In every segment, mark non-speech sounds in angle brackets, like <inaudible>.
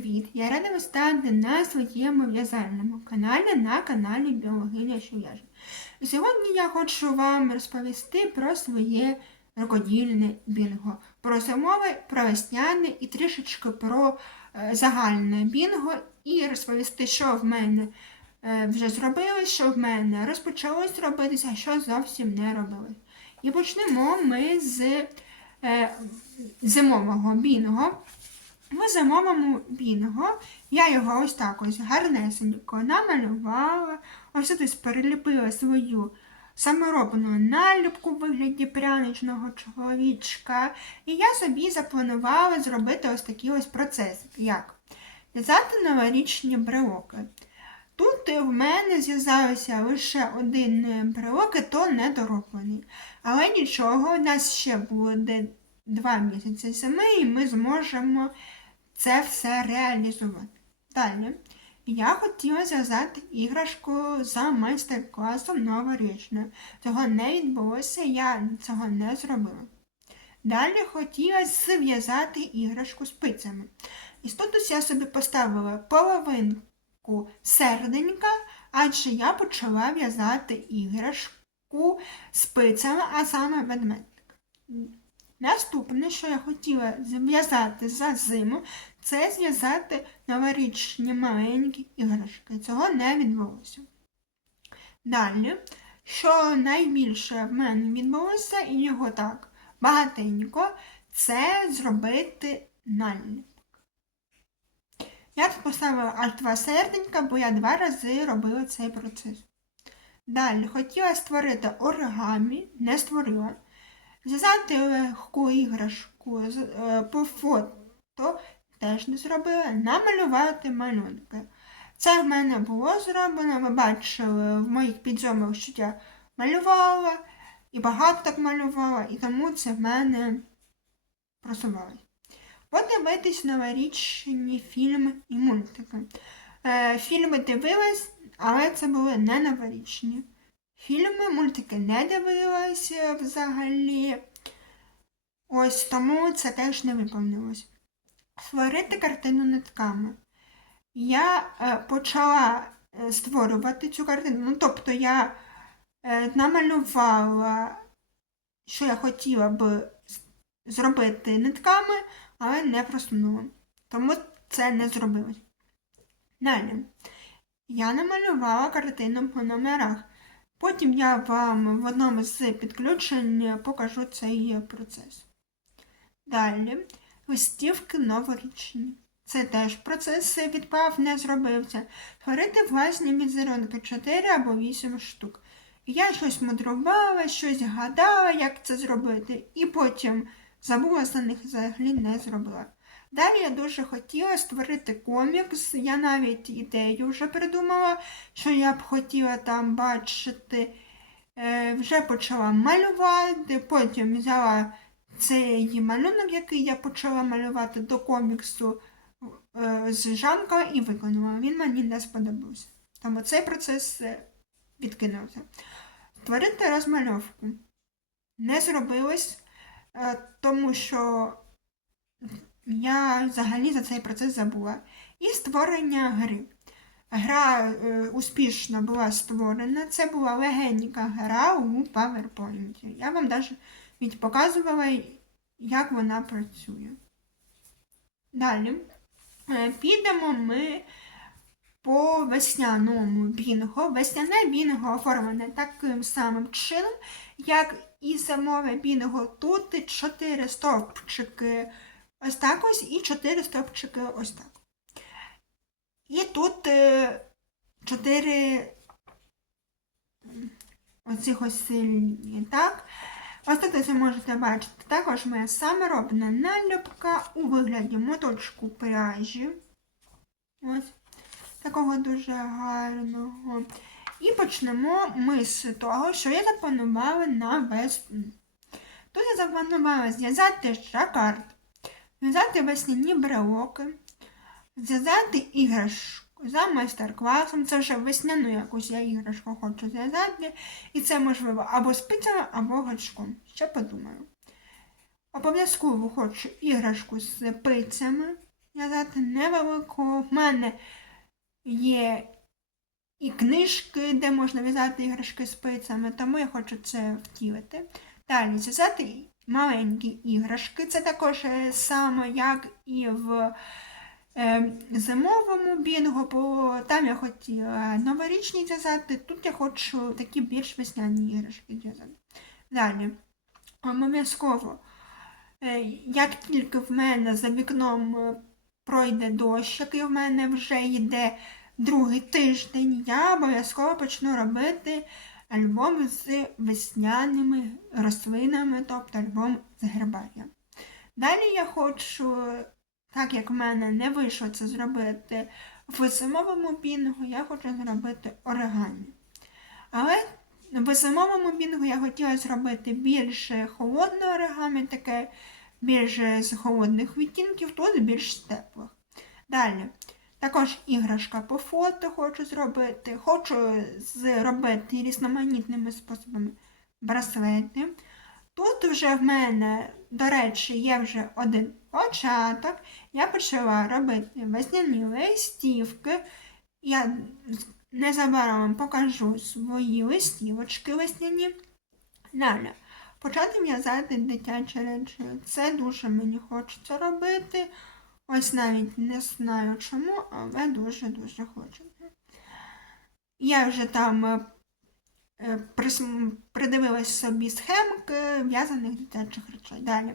привіт! Я рада вас стати на своєму в'язальному каналі на каналі Біологиня що в'яже. І Сьогодні я хочу вам розповісти про своє рукодільне бінго, про зимове, про весняне і трішечки про е, загальне бінго, і розповісти, що в мене е, вже зробилось, що в мене розпочалось робитися, а що зовсім не робилось. І почнемо ми з е, зимового бінго. В зимовому бінго я його ось так ось гарнесенько намалювала, ось тут переліпила свою саморобну наліпку в вигляді пряничного чоловічка. І я собі запланувала зробити ось такий ось процес, як в'язати новорічні брелоки. Тут в мене зв'язався лише один брелок, і то недороблений. Але нічого, у нас ще буде два місяці зими, і ми зможемо це все реалізувати. Далі. Я хотіла зв'язати іграшку за майстер-класом новорічною. Цього не відбулося, я цього не зробила. Далі хотіла зв'язати іграшку спицями. І тут я собі поставила половинку серденька, адже я почала в'язати іграшку спицями, а саме ведмедик. Наступне, що я хотіла зв'язати за зиму, це зв'язати новорічні маленькі іграшки. Цього не відбулося. Далі, що найбільше в мене відбулося, і його так багатенько, це зробити наліпок. Я тут поставила аж два серденька, бо я два рази робила цей процес. Далі хотіла створити оригамі, не створила. Зв'язати легку іграшку е, по фото теж не зробила. Намалювати малюнки. Це в мене було зроблено. Ви бачили в моїх підзомах, що я малювала і багато так малювала, і тому це в мене просувалось. Подивитись новорічні фільми і мультики. Е, Фільми дивилась, але це були не новорічні. Фільми, мультики не дивилася взагалі. Ось тому це теж не виповнилось. Створити картину нитками. Я е, почала е, створювати цю картину. Ну, тобто я е, намалювала, що я хотіла б зробити нитками, але не просунула. Тому це не зробилось. Далі. Я намалювала картину по номерах. Потім я вам в одному з підключень покажу цей процес. Далі листівки новорічні. Це теж процес відпав не зробився. Творити власні візерунки 4 або 8 штук. Я щось мудрувала, щось гадала, як це зробити, і потім забула за них взагалі не зробила. Далі я дуже хотіла створити комікс. Я навіть ідею вже придумала, що я б хотіла там бачити. Е, вже почала малювати, потім взяла цей малюнок, який я почала малювати до коміксу е, з Жанка і виконала. Він мені не сподобався. Тому цей процес е, відкинувся. Створити розмальовку не зробилось, тому що я взагалі за цей процес забула. І створення гри. Гра е, успішно була створена. Це була легенька гра у PowerPoint. Я вам навіть показувала, як вона працює. Далі е, підемо ми по весняному бінго. Весняне бінго оформлене таким самим чином, як і зимове бінго. Тут 4 стовпчики ось так ось і 4 стовпчики ось так. І тут е, 4 оцих ось лінії, так? Ось тут ви можете бачити також моя саморобна наліпка у вигляді моточку пряжі. Ось такого дуже гарного. І почнемо ми з того, що я запланувала на весну. Тут я запланувала зв'язати жакард, зв'язати весняні брелоки, зв'язати іграшку за майстер-класом. Це вже весняну якусь я іграшку хочу зв'язати. І це можливо або спицями, або гачком. Ще подумаю. Обов'язково хочу іграшку з спицями. в'язати невеликого. В мене є і книжки, де можна в'язати іграшки спицями, тому я хочу це втілити. Далі зв'язати маленькі іграшки. Це також е, саме як і в е, зимовому бінгу, бо там я хотіла новорічні зв'язати, тут я хочу такі більш весняні іграшки зв'язати. Далі, обов'язково, е, як тільки в мене за вікном е, пройде дощ, який в мене вже йде другий тиждень, я обов'язково почну робити альбом з весняними рослинами, тобто альбом з гербарієм. Далі я хочу, так як в мене не вийшло це зробити в зимовому бінгу, я хочу зробити оригамі. Але в зимовому бінгу я хотіла зробити більше холодне оригамі, таке більш з холодних відтінків, тут більш теплих. Далі. Також іграшка по фото хочу зробити. Хочу зробити різноманітними способами браслети. Тут вже в мене, до речі, є вже один початок. Я почала робити весняні листівки. Я незабаром вам покажу свої листівочки весняні. Далі. Почати в'язати дитячі речі. Це дуже мені хочеться робити. Ось навіть не знаю чому, але дуже-дуже хочу. Я вже там е, е, придивилась собі схемки в'язаних дитячих речей. Далі.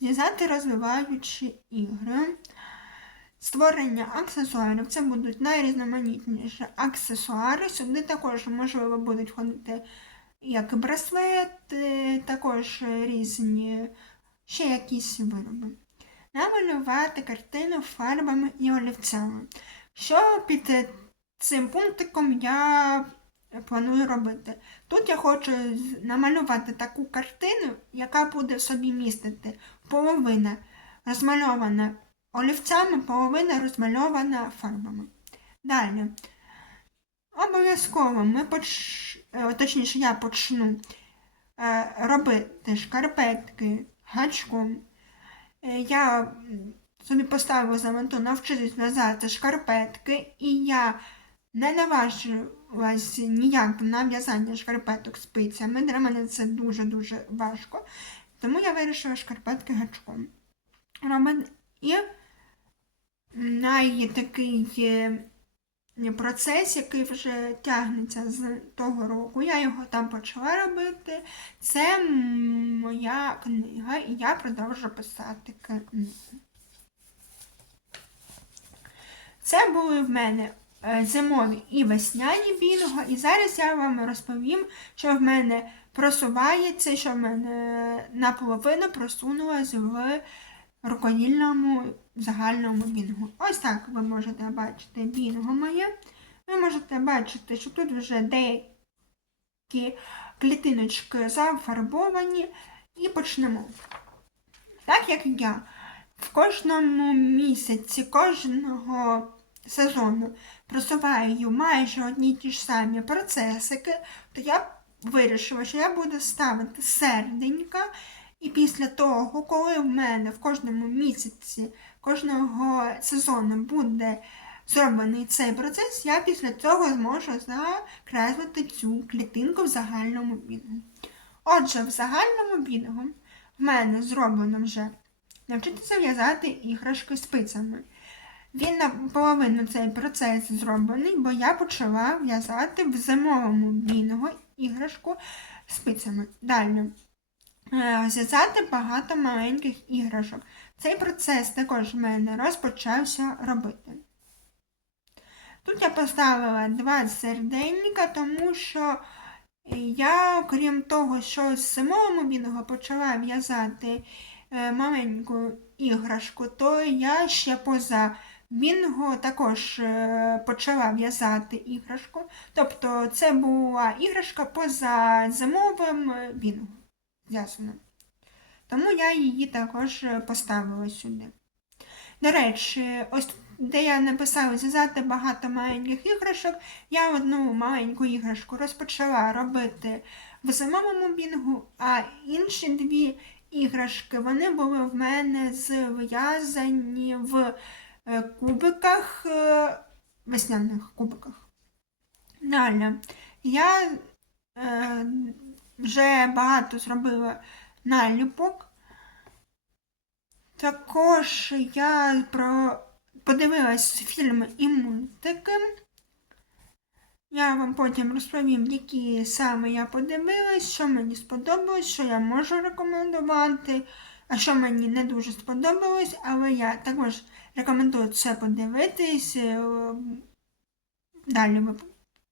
Зв'язати розвиваючі ігри. Створення аксесуарів. Це будуть найрізноманітніші аксесуари. Сюди також, можливо, будуть входити як браслети, також різні ще якісь вироби намалювати картину фарбами і олівцями. Що під цим пунктиком я планую робити? Тут я хочу намалювати таку картину, яка буде собі містити половина розмальована олівцями, половина розмальована фарбами. Далі. Обов'язково ми поч... е, точніше, я почну е, робити шкарпетки гачком. Е, Я собі поставила за мету навчитись в'язати шкарпетки, і я не наважилась ніяк на в'язання шкарпеток спицями. Для мене це дуже-дуже важко. Тому я вирішила шкарпетки гачком. І І найтакий е, процес, який вже тягнеться з того року. Я його там почала робити. Це моя книга, і я продовжу писати книгу. Це були в мене е, зимові і весняні бінго, і зараз я вам розповім, що в мене просувається, що в мене наполовину просунулось в рукодільному загальному бінгу. Ось так ви можете бачити бінго моє. Ви можете бачити, що тут вже деякі клітиночки зафарбовані. І почнемо. Так як я в кожному місяці, кожного сезону просуваю майже одні ті ж самі процесики, то я вирішила, що я буду ставити серденька. І після того, коли в мене в кожному місяці, кожного сезону буде зроблений цей процес, я після цього зможу закреслити цю клітинку в загальному бінгу. Отже, в загальному бінгу в мене зроблено вже навчитися в'язати іграшки спицями. Він наполовину цей процес зроблений, бо я почала в'язати в зимовому бінгу іграшку спицями. Далі. Е, Зв'язати багато маленьких іграшок. Цей процес також в мене розпочався робити. Тут я поставила два серденька, тому що я, крім того, що з зимового бінгу почала в'язати е, маленьку іграшку, то я ще поза бінго також е, почала в'язати іграшку. Тобто це була іграшка поза зимовим е, бінго зв'язана. Тому я її також е, поставила сюди. До речі, ось де я написала зв'язати багато маленьких іграшок, я одну маленьку іграшку розпочала робити в зимовому бінгу, а інші дві іграшки вони були в мене зв'язані в е, кубиках, е, весняних кубиках. Далі. Я е, вже багато зробила наліпок. Також я про... подивилась фільми і мультики. Я вам потім розповім, які саме я подивилась, що мені сподобалось, що я можу рекомендувати, а що мені не дуже сподобалось, але я також рекомендую це подивитись. е, Далі ви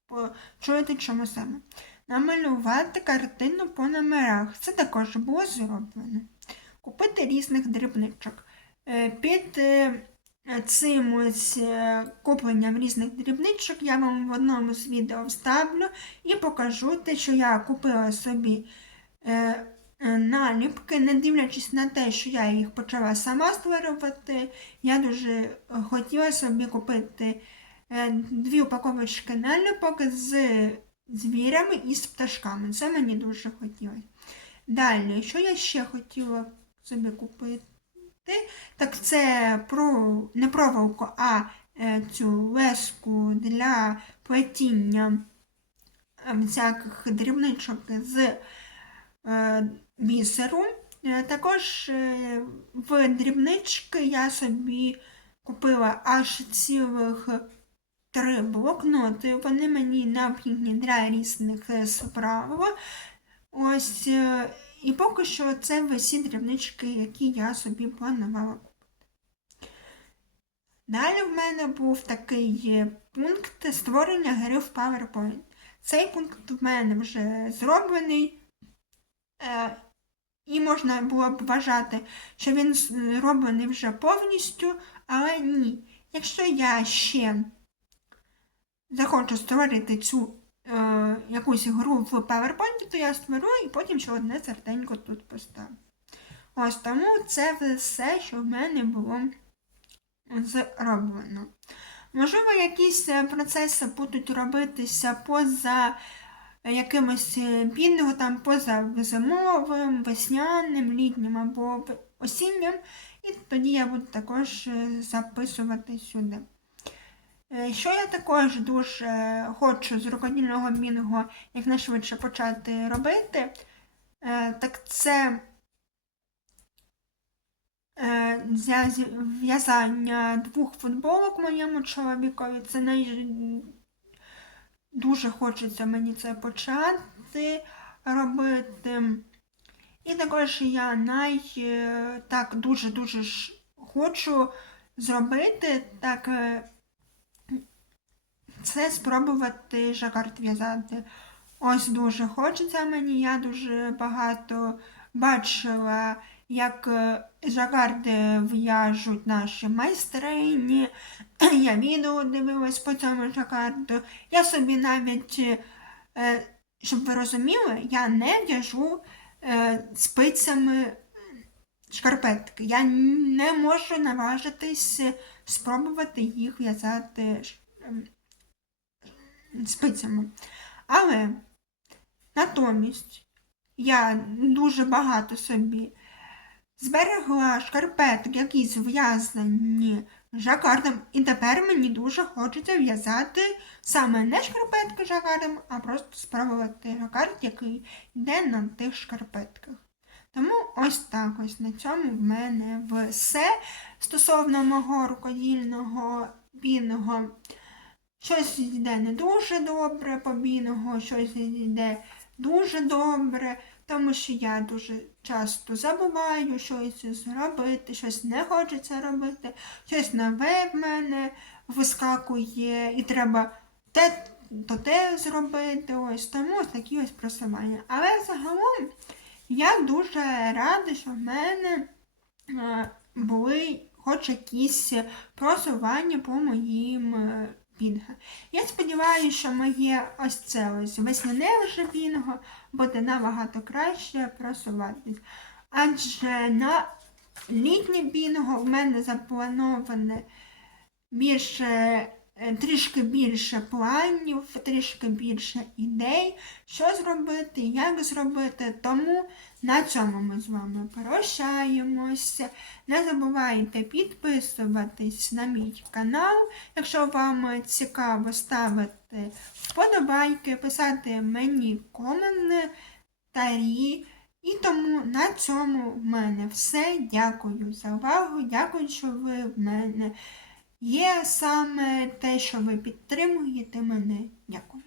почуєте, чому саме. Намалювати картину по номерах. Це також було зроблено. Купити різних дрібничок. Е, Під е, цим ось е, купленням різних дрібничок я вам в одному з відео вставлю і покажу те, що я купила собі наліпки, не дивлячись на те, що я їх почала сама створювати, я дуже хотіла собі купити дві упаковочки наліпок з звірями і з пташками. Це мені дуже хотілося. Далі, що я ще хотіла собі купити? Так це про не проволоку, а е, цю леску для плетіння е, всяких дрібничок з е, бісеру. Також в дрібнички я собі купила аж цілих три блокноти. Вони мені необхідні для різних е, справ. Ось, е, і поки що це всі дрібнички, які я собі планувала. Далі в мене був такий е, пункт створення гри в PowerPoint. Цей пункт в мене вже зроблений. І можна було б вважати, що він зроблений вже повністю, але ні. Якщо я ще захочу створити цю е, якусь гру в PowerPoint, то я створю і потім ще одне серденько тут поставлю. Ось тому це все, що в мене було зроблено. Можливо, якісь е, процеси будуть робитися поза якимось е, там поза зимовим, весняним, літнім або осіннім, і тоді я буду також е, записувати сюди. Е, Що я також дуже хочу з рукодільного мінго якнайшвидше почати робити, е, так це е, в'язання двох футболок моєму чоловікові. Це най... дуже хочеться мені це почати робити. І також я най так дуже-дуже хочу зробити так. Це спробувати жакард в'язати. Ось дуже хочеться мені. Я дуже багато бачила, як е, жакарди в'яжуть наші майстрині. <clears throat> Я відео дивилась по цьому жакарду. Я собі навіть, е, щоб ви розуміли, я не в'яжу е, спицями шкарпетки. Я не можу наважитись спробувати їх в'язати спицями. Але натомість я дуже багато собі зберегла шкарпеток, які зв'язані жакардом, і тепер мені дуже хочеться в'язати саме не шкарпетки жакардом, а просто спробувати жакард, який йде на тих шкарпетках. Тому ось так ось на цьому в мене все стосовно мого рукодільного бінного. Щось йде не дуже добре по бінго, щось йде дуже добре, тому що я дуже часто забуваю щось зробити, щось не хочеться робити, щось нове в мене вискакує, і треба те то те зробити. Ось тому такі ось просування. Але загалом я дуже рада, що в мене е, були хоч якісь просування по моїм е, бінго. Я сподіваюся, що моє ось це ось весняне вже бінго буде набагато краще просуватись. Адже на літнє бінго в мене заплановане більше, е, трішки більше планів, трішки більше ідей, що зробити, як зробити. Тому на цьому ми з вами прощаємося. Не забувайте підписуватись на мій канал. Якщо вам цікаво ставити вподобайки, писати мені коментарі. І тому на цьому в мене все. Дякую за увагу. Дякую, що ви в мене є саме те, що ви підтримуєте мене. Дякую.